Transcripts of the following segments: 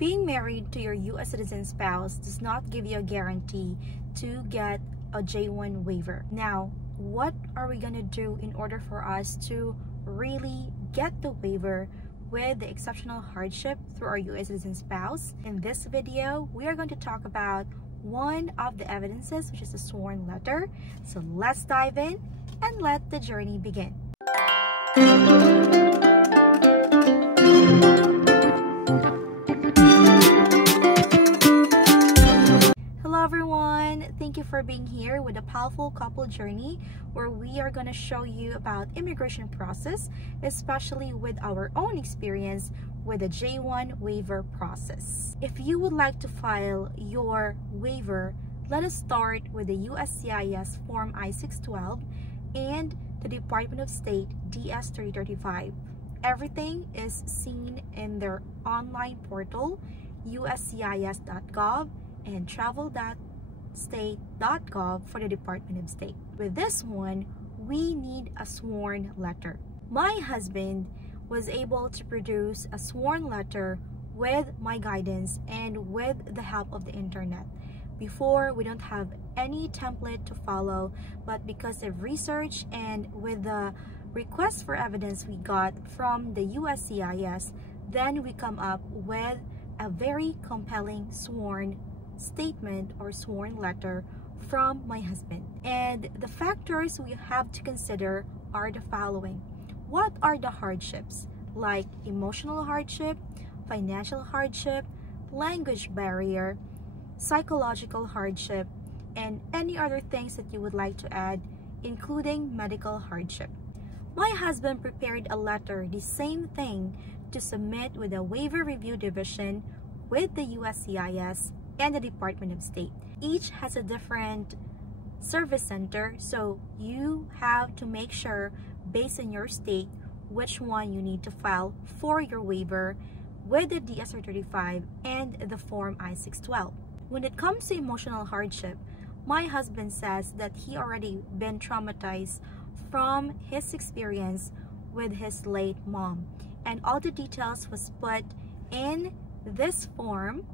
Being married to your U.S. citizen spouse does not give you a guarantee to get a J1 waiver. Now, what are we gonna do in order for us to really get the waiver with the exceptional hardship through our U.S. citizen spouse? In this video, we are going to talk about one of the evidences, which is a sworn letter. So let's dive in and let the journey begin. Hello everyone, thank you for being here with the Powerful Couple Journey, where we are going to show you about immigration process, especially with our own experience with the J1 waiver process. If you would like to file your waiver, let us start with the USCIS Form I-612 and the Department of State DS-335. Everything is seen in their online portal, uscis.gov and travel.state.gov for the Department of State. With this one, we need a sworn letter. My husband was able to produce a sworn letter with my guidance and with the help of the internet. Before, we don't have any template to follow, but because of research and with the request for evidence we got from the USCIS, then we come up with a very compelling sworn statement or sworn letter from my husband. And the factors we have to consider are the following. What are the hardships? Like emotional hardship, financial hardship, language barrier, psychological hardship, and any other things that you would like to add, including medical hardship. My husband prepared a letter, the same thing, to submit with the Waiver Review Division with the USCIS and the Department of State. Each has a different service center, so you have to make sure, based on your state, which one you need to file for your waiver with the DS-335 and the Form I-612. When it comes to emotional hardship, my husband says that he already been traumatized from his experience with his late mom, and all the details was put in this form,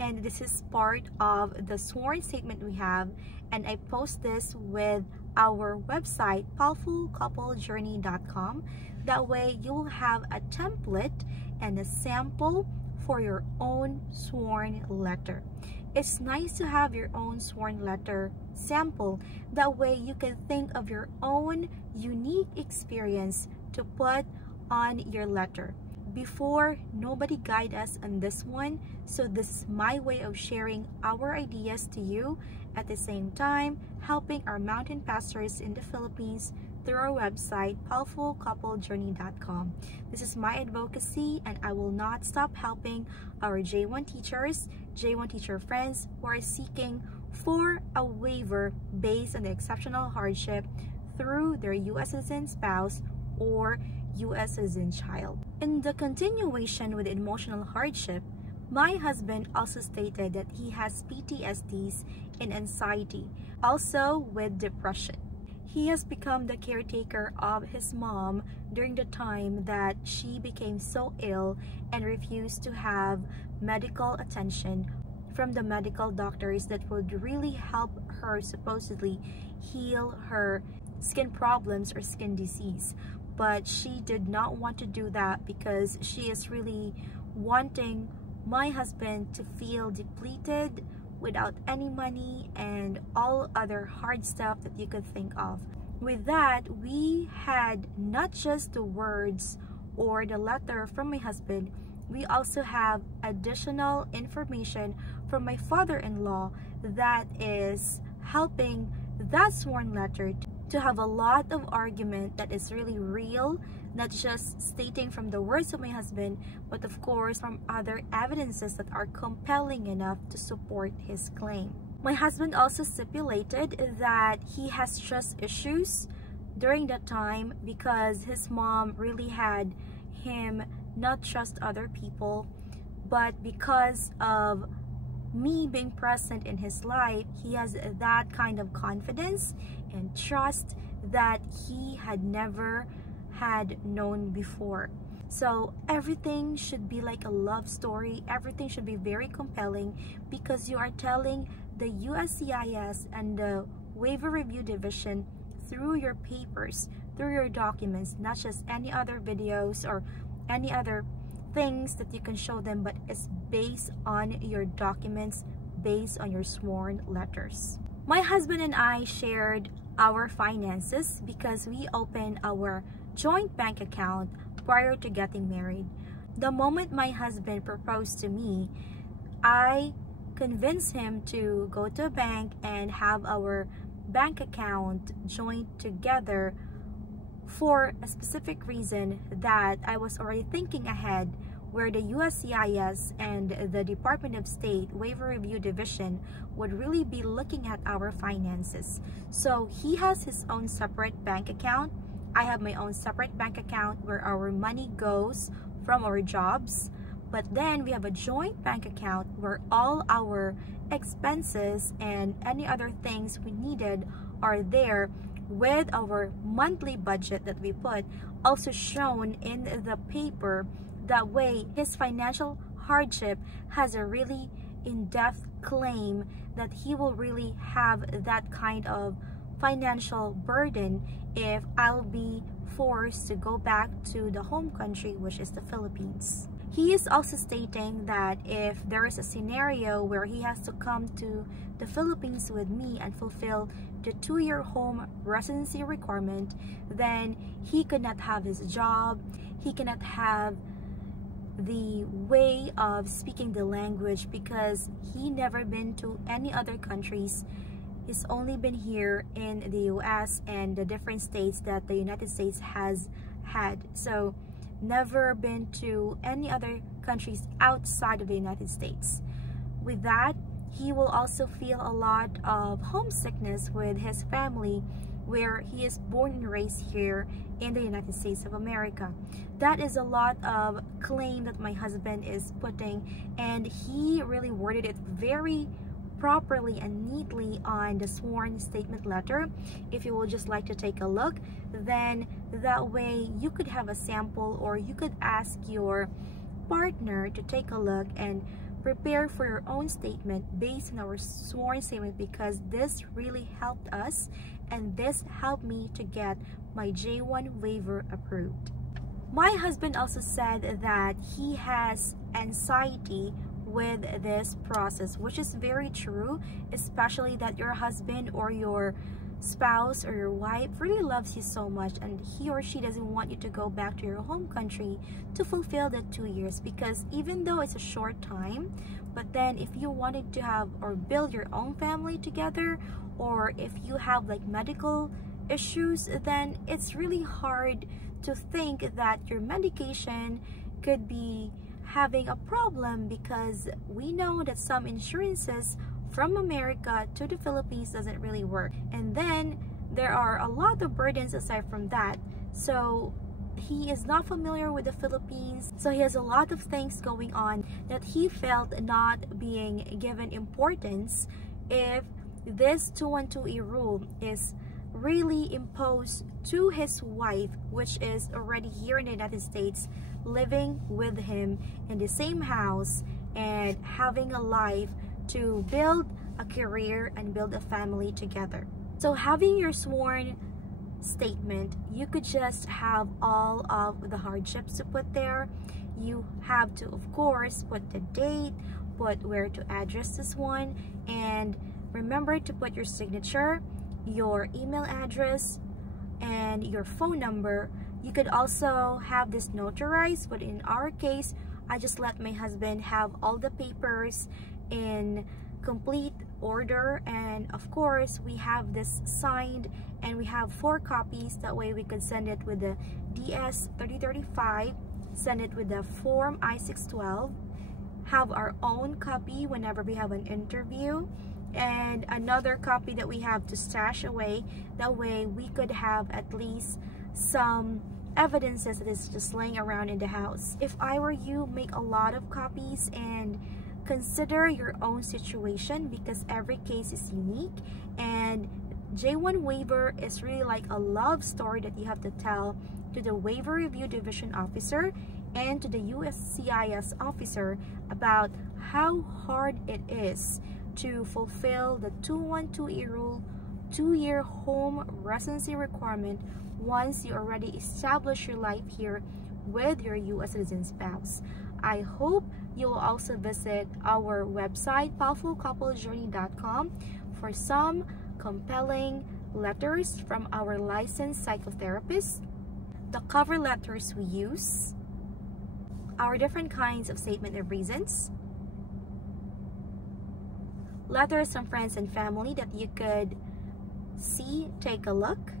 and this is part of the sworn statement we have, and I post this with our website POWELLfulcouplejourney.com. That way you'll have a template and a sample for your own sworn letter. It's nice to have your own sworn letter sample. That way you can think of your own unique experience to put on your letter. Before, nobody guide us on this one, so this is my way of sharing our ideas to you, at the same time helping our mountain pastors in the Philippines through our website POWELLfulcouplejourney.com. This is my advocacy, and I will not stop helping our J1 teachers, J1 teacher friends who are seeking for a waiver based on the exceptional hardship through their U.S. citizen spouse or U.S. citizen child. In the continuation with emotional hardship, my husband also stated that he has PTSDs and anxiety, also with depression. He has become the caretaker of his mom during the time that she became so ill and refused to have medical attention from the medical doctors that would really help her supposedly heal her skin problems or skin disease. But she did not want to do that because she is really wanting my husband to feel depleted without any money and all other hard stuff that you could think of. With that, we had not just the words or the letter from my husband, we also have additional information from my father-in-law that is helping that sworn letter to have a lot of argument that is really real, not just stating from the words of my husband, but of course from other evidences that are compelling enough to support his claim. My husband also stipulated that he has trust issues during that time because his mom really had him not trust other people, but because of me being present in his life, he has that kind of confidence and trust that he had never had known before. So everything should be like a love story. Everything should be very compelling because you are telling the USCIS and the Waiver Review Division through your papers, through your documents, not just any other videos or any other things that you can show them, but it's based on your documents, based on your sworn letters. My husband and I shared our finances because we opened our joint bank account prior to getting married. The moment my husband proposed to me, I convinced him to go to a bank and have our bank account joined together for a specific reason that I was already thinking ahead, where the USCIS and the Department of State Waiver Review Division would really be looking at our finances. So he has his own separate bank account. I have my own separate bank account where our money goes from our jobs. But then we have a joint bank account where all our expenses and any other things we needed are there, with our monthly budget that we put also shown in the paper. That way, his financial hardship has a really in-depth claim that he will really have that kind of financial burden if I'll be forced to go back to the home country, which is the Philippines. He is also stating that if there is a scenario where he has to come to the Philippines with me and fulfill the 2-year home residency requirement, then he could not have his job, he cannot have the way of speaking the language because he never been to any other countries. He's only been here in the US and the different states that the United States has had. So never been to any other countries outside of the United States. With that, he will also feel a lot of homesickness with his family, where he is born and raised here in the United States of America. That is a lot of claim that my husband is putting, and he really worded it very properly and neatly on the sworn statement letter. If you would just like to take a look, then that way you could have a sample, or you could ask your partner to take a look and prepare for your own statement based on our sworn statement, because this really helped us and this helped me to get my J1 waiver approved. My husband also said that he has anxiety with this process, which is very true, especially that your husband or your spouse or your wife really loves you so much, and he or she doesn't want you to go back to your home country to fulfill the 2 years, because even though it's a short time, but then if you wanted to have or build your own family together, or if you have like medical issues, then it's really hard to think that your medication could be having a problem, because we know that some insurances from America to the Philippines doesn't really work. And then there are a lot of burdens aside from that. So he is not familiar with the Philippines, so he has a lot of things going on that he felt not being given importance if this 212E rule is really imposed to his wife, which is already here in the United States, living with him in the same house and having a life to build a career and build a family together. So having your sworn statement, you could just have all of the hardships to put there. You have to, of course, put the date, put where to address this one, and remember to put your signature, your email address, and your phone number. You could also have this notarized, but in our case, I just let my husband have all the papers in complete order, and of course we have this signed and we have 4 copies. That way we could send it with the DS 3035, send it with the form I-612, have our own copy whenever we have an interview, and another copy that we have to stash away. That way we could have at least some evidences that is just laying around in the house. If I were you, make a lot of copies and consider your own situation, because every case is unique, and J1 waiver is really like a love story that you have to tell to the Waiver Review Division officer and to the USCIS officer about how hard it is to fulfill the 212 rule 2-year home residency requirement once you already establish your life here with your U.S. citizen spouse. I hope you will also visit our website, POWELLfulCoupleJourney.com, for some compelling letters from our licensed psychotherapists, the cover letters we use, our different kinds of statement of reasons, letters from friends and family that you could see, take a look,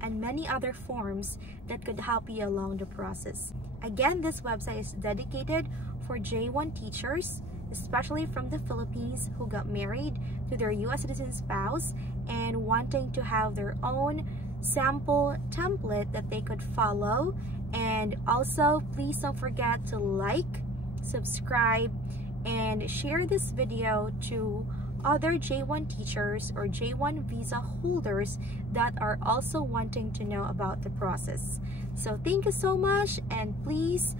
and many other forms that could help you along the process. Again, this website is dedicated for J1 teachers, especially from the Philippines, who got married to their U.S. citizen spouse and wanting to have their own sample template that they could follow. And also, please don't forget to like, subscribe, and share this video to other J1 teachers or J1 visa holders that are also wanting to know about the process. So thank you so much, and please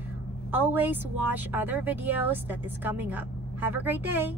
always watch other videos that is coming up. Have a great day.